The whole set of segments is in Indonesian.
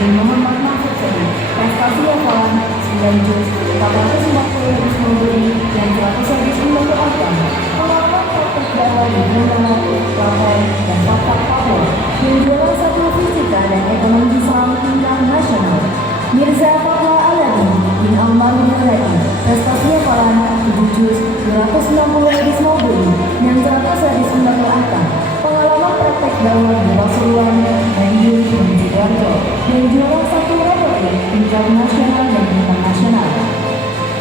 bin Muhammad Mahfud Sodi. Prestasi hafalan 9 juz, 440 hadis nabawi, dan 100 hadis membantu agama. Pengalaman praktek dakwah di Donggala, Klaten, dan Patak Papua. Dan juara 1 fisika dan ekonomi Islam tingkat nasional. Mirza Fakwa Aladin bin Almarhum Muradi. Prestasi hafalan 7 juz, 260 hadis nabawi, dan 100 hadis membantu agama. Pengalaman praktek dakwah di Pasuruan, Madiun, dan Sidoarjo, dan juara 1 robotik tingkat nasional dan internasional.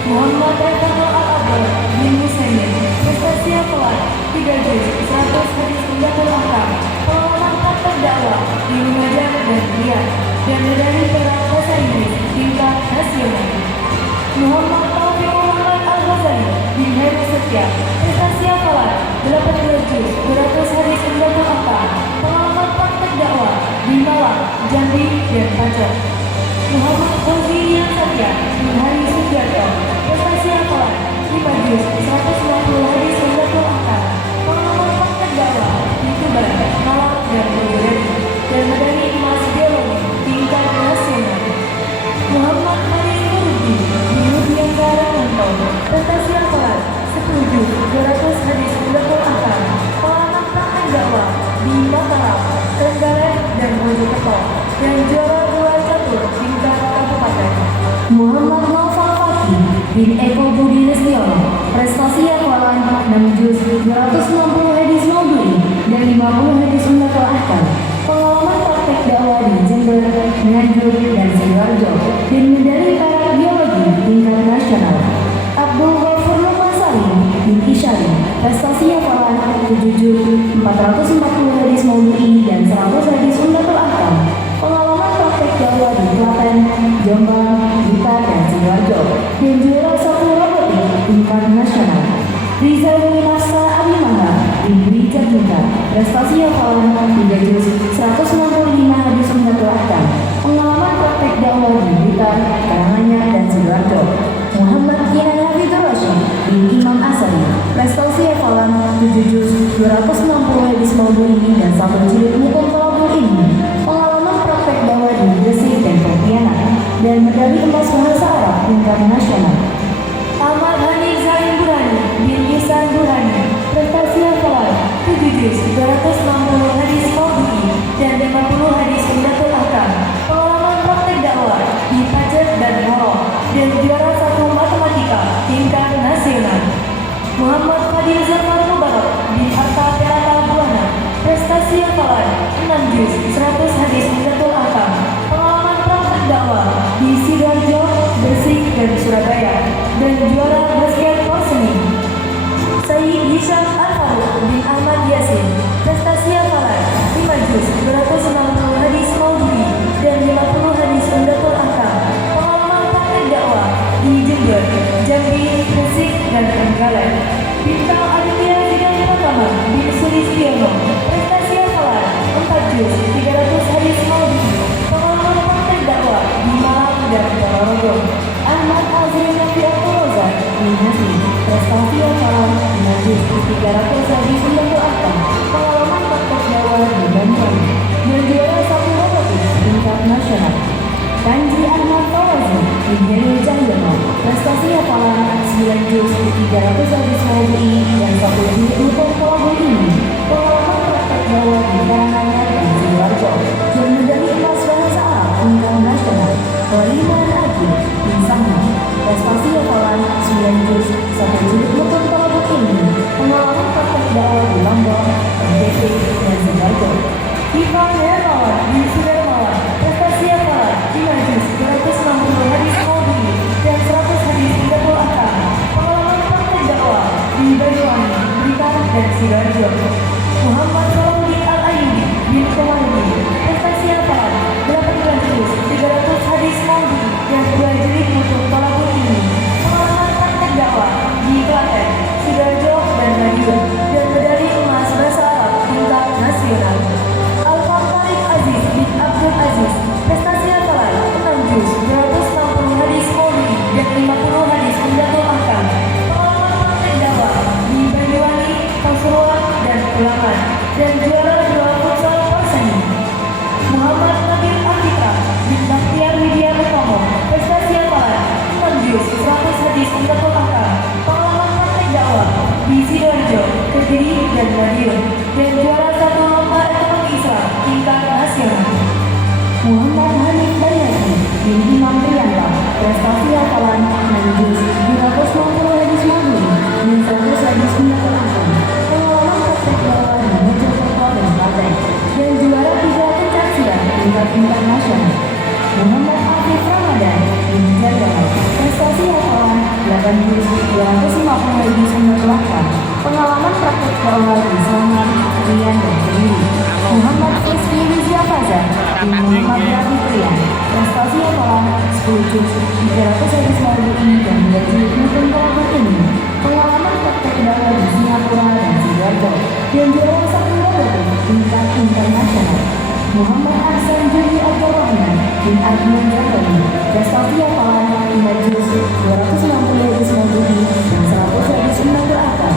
Muhammad Rekanul Al-Akbar bin Musaimin. Prestasi hafalan 3 juz, 100 hadis membantu agama. Pengalaman praktek dakwah di Lumajang dan Riau, dan medali perak bahasa Inggris tingkat nasional. Muhammad Taufik Muhammad Al-Ghazali bin Heru Setia. Prestasi hafalan 18 juz, 200 hadis membantu agama. Pengalaman praktek dakwah di Malang, Jambi, dan Pacet. Muhammad Fauzi Satya bin Hari Sugiarto. Prestasi hafalan 5 juz, 190 hadis membantu agama. Pengalaman praktek dakwah di Tuban, Malang, dan Boyolali, dan medali emas biologi tingkat nasional. Muhammad Haris Nuruddin bin Rudiantara Nanto. Prestasi hafalan 10 juz, 200 hadis membantu agama. Pengalaman praktek dakwah di Mataram, Trenggalek, dan Mojokerto, dan juara 2 catur tingkat kabupaten. Muhammad Naufal Fakih bin Eko Budi Listiono. Prestasi hafalan 6 juz, 260 hadis nabawi, dan 50 hadis membantu agama. Pengalaman praktek dakwah di Jember, Nganjuk, dan Sidoarjo, dan medali perak biologi tingkat nasional. Abdul Ghafur Lukmasari bin Isyari. Prestasi hafalan 7 juz, 440 hadis nabawi, dan 100 hadis membantu agama. Pengalaman praktek dakwah di Klaten, Jombang, Blitar, dan Sidoarjo, dan juara 1 robotik tingkat nasional. Rizal Winarsa Abimana bin Dwi Cerminta. Prestasi hafalan 3 juz, 165 hadis membantu agama. Pengalaman praktek dakwah di Blitar, Karanganyar, dan Sidoarjo. Muhammad Kinan Hafidhur Rasyid bin Imam Asari. Prestasi hafalan 7 juz, 260 hadis nabawi, dan 1 jilid hukum tolabul ilmi. Pengalaman praktek dakwah di Gresik dan Pontianak, dan medali emas bahasa Arab tingkat nasional. Ahmad Hanif Zain Burhani bin Ihsan Burhani. Prestasi hafalan 7 juz, 260 hadis nabawi, dan 50 hadis membantu agama. Pengalaman praktek dakwah di Pacet dan Malang, dan juara 1 matematika tingkat nasional. Muhammad Fadil Zafar Mubarak bin Arta Pelata Buana. Prestasi hafalan 6 juz, 100 hadis membantu agama. Pengalaman praktek dakwah di Sidoarjo, Gresik, dan Surabaya, dan juara basket seni. Sayyid Hisham Al-Faruq bin Ahmad Yasin. Prestasi hafalan 5 juz, 260 hadis nabawi, dan 50 hadis membantu agama. Pengalaman praktek dakwah di Jember, Jambi, Gresik, dan Trenggalek. Bintang Aditya Bidang Pratama bin Sulistiono. Prestasi hafalan 4 juz, 300 hadis nabawi. Pengalaman praktek dakwah di Malang dan Ponorogo. Ahmad Azri Nafi Abdul bin Nasri. Prestasi hafalan 5 juz, 300 hadis membantu agama. Pengalaman praktek dakwah di Banyuwangi, dan juara 1 robotik tingkat nasional. Kanji Ahmad Fawazi bin Heru Cahyono. Prestasi hafalan 9 juz, 300 hadis nabawi, dan 1 jilid hukum tolabul ilmi. Pengalaman praktek dakwah di Karanganyar dan Sidoarjo, dan medali emas bahasa Arab tingkat nasional. Waliman Agil bin Sangha. Prestasi hafalan 9 juz, 1 jilid hukum tolabul ilmi. Pengalaman praktek dakwah di Lombok, NTT, dan Sidoarjo. Ivan Hermawan bin Sudarmawan. Prestasi hafalan 5 juz, 260 hadis nabawi, dan 100 hadis membantu agama. Pengalaman praktek dakwah di Banyuwangi, Blitar, dan Sidoarjo. Muhammad Salahuddin Al-Ayyubi bin Komarudi. Prestasi hafalan 18 juz, 300 hadis nabawi, dan 2 jilid hukum tolabul ilmi. Pengalaman praktek dakwah di Klaten, Sidoarjo, dan Madiun, dan medali emas bahasa Arab tingkat nasional. Al-Farid Aziz bin Abdul Aziz. Prestasi hafalan 6 juz, 260 hadis nabawi, dan 50 hadis membantu agama. Pengalaman praktek dakwah di Banyuwangi, Pasuruan, dan Ulangan, dan juara 2 futsal seni. Muhammad Nabil Afitra bin dakwah di Sleman, Rian, dan Kediri. Muhammad Rizky Rizia Faza bin Muhammad Rafi Priyan. Prestasi hafalan 10 juz 300 hadis Nabawi dan 2 juz maupun Qur'an ini. Pengalaman praktek dakwah di Singapura dan Sidoarjo dan juara satu dari tingkat internasional. Muhammad Ahsan Juni Abdul Rahman bin Adnan Jabari. Prestasi hafalan 5 juz 260 hadis Nabawi dan 100 hadis Nabawi akal.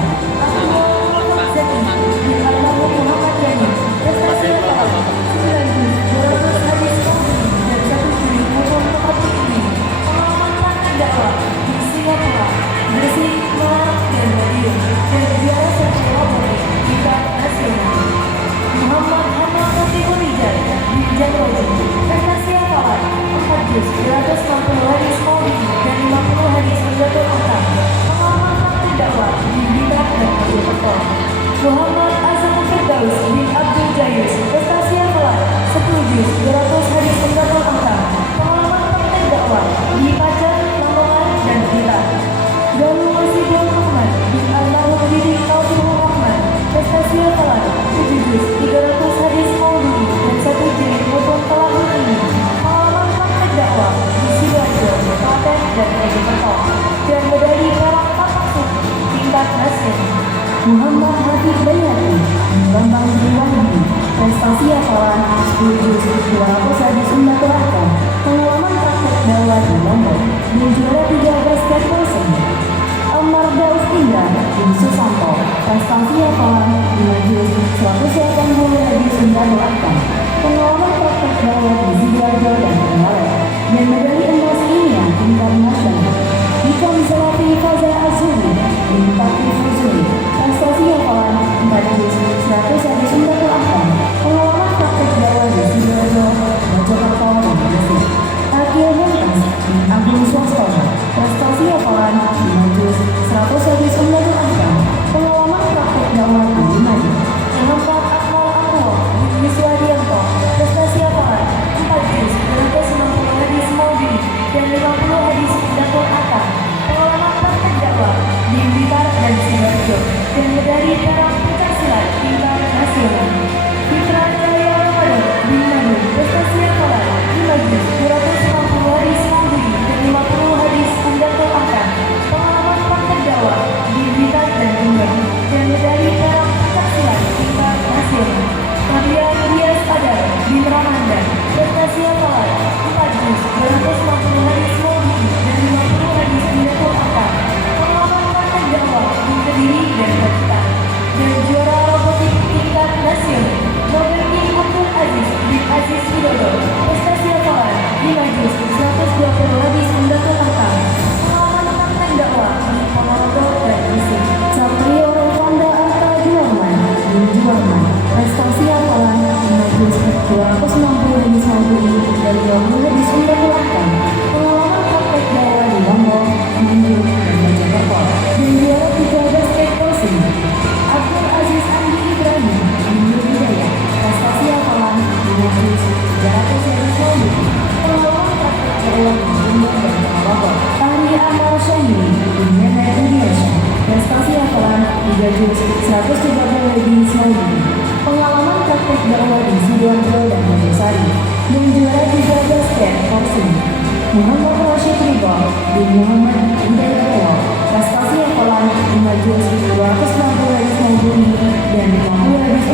Zaki bin Almarhum Muhammad Yani. Prestasi hafalan 9 juz 200 hadis Nabawi dan 1 juz maupun Qur'an ini. Pengalaman praktek dakwah di Singapura, Gresik, Malang, dan Madiun dan juara satu robot tingkat nasional. Muhammad Amal Fatihul Rijal bin Jamroji. Prestasi hafalan 4 juz 260 hadis Nabawi dan 50 hadis Nabawi akal. Pengalaman praktek dakwah di Blitar dan Mojokerto. Muhammad Azam Firdaus bin Abdul Jayus. Prestasi hafalan 10 juz 200 hadis Nabawi akal. Pengalaman praktek dakwah di Pacet, Lamongan, dan Blitar. Galuh Masjidul Rahman bin Almarhum Didik Taufikur Rahman. Prestasi hafalan 7 juz 300 hadis Nabawi dan 1 juz maupun Qur'an ini. Pengalaman praktek dakwah di Sidoarjo, Klaten, dan Mojokerto dan medali perak tapak suci tingkat nasional. Muhammad Habib Bayati bin Bambang Jiwandi. Prestasi hafalan 10 juz 200 hadis Nabawi. Pengalaman praktek dakwah di Lombok dan juara 3 basketball senior. Ammar Daus Indra bin Susanto. Prestasi hafalan 5 juz 180 hadis Nabawi. Pengalaman praktek dakwah di Sidoarjo dan Trenggalek dan medali emas ilmiah tingkat nasional. Ikam Zalafi Faza Azuri bin Fatih Fuzuri. Prestasi hafalan 4 juz 100 hadis Nabawi. Pengalaman praktek dakwah di Sidoarjo, Mojokerto, dan Gresik. Akil Hentas bin Agung Swastono. Prestasi hafalan 5 juz 100 hadis Nabawi. Pengalaman praktek dakwah di Binani. Muhammad Akmal Akmal bin Wiswadianto. Prestasi hafalan 4 juz 260 hadis Nabawi dan 50 hadis Nabawi akal. Pengalaman praktek dakwah di Blitar dan Sidoarjo dan medali perak pencaksilat tingkat nasional. Fitra Jaya Ramadan bin Manu. Prestasi hafalan 5 juz 260 hadis Nabawi dan 50 hadis Nabawi akal. Pengalaman praktek dakwah di Blitar dan Jember dan medali perak pencaksilat tingkat nasional. Fabian Dias Adar bin Ramandan. Prestasi hafalan 4 juz 260 hadis Nabawi dan 50 hadis Nabawi akal. Pengalaman praktek dakwah di Kediri dan Pacitan dan juara robotik tingkat nasional. Nobel King Abdul Aziz bin Aziz Widodo. Prestasi hafalan 5 juz 120 hadis Nabawi akal. Pengalaman praktek dakwah di Ponorogo dan Gresik. Satrio Rovanda Arta Juwarman bin Juwarman. Prestasi hafalan 5 juz 260 hadis Nabawi dan 20 hadis Nabawi akal. Pengalaman praktek dakwah di Lombok, Nganjuk, dan Mojokerto dan juara 3 basketball senior. Abdul Aziz Andi Ibrahim bin Yudhidaya. Prestasi hafalan 5 juz 300 hadis Nabawi. Pengalaman praktek dakwah di Jember dan Bogor. Fahri Amal Syahini bin Mehmet Rudiansyah. Prestasi hafalan 3 juz 130 hadis Nabawi. Pengalaman praktek dakwah di Sidoarjo dan Mojosari dan juara 3 basket porsi. Muhammad Rashid Ridho bin Muhammad Hidayatullah. Prestasi hafalan 5 juz 260 hadis Nabawi dan 50 hadis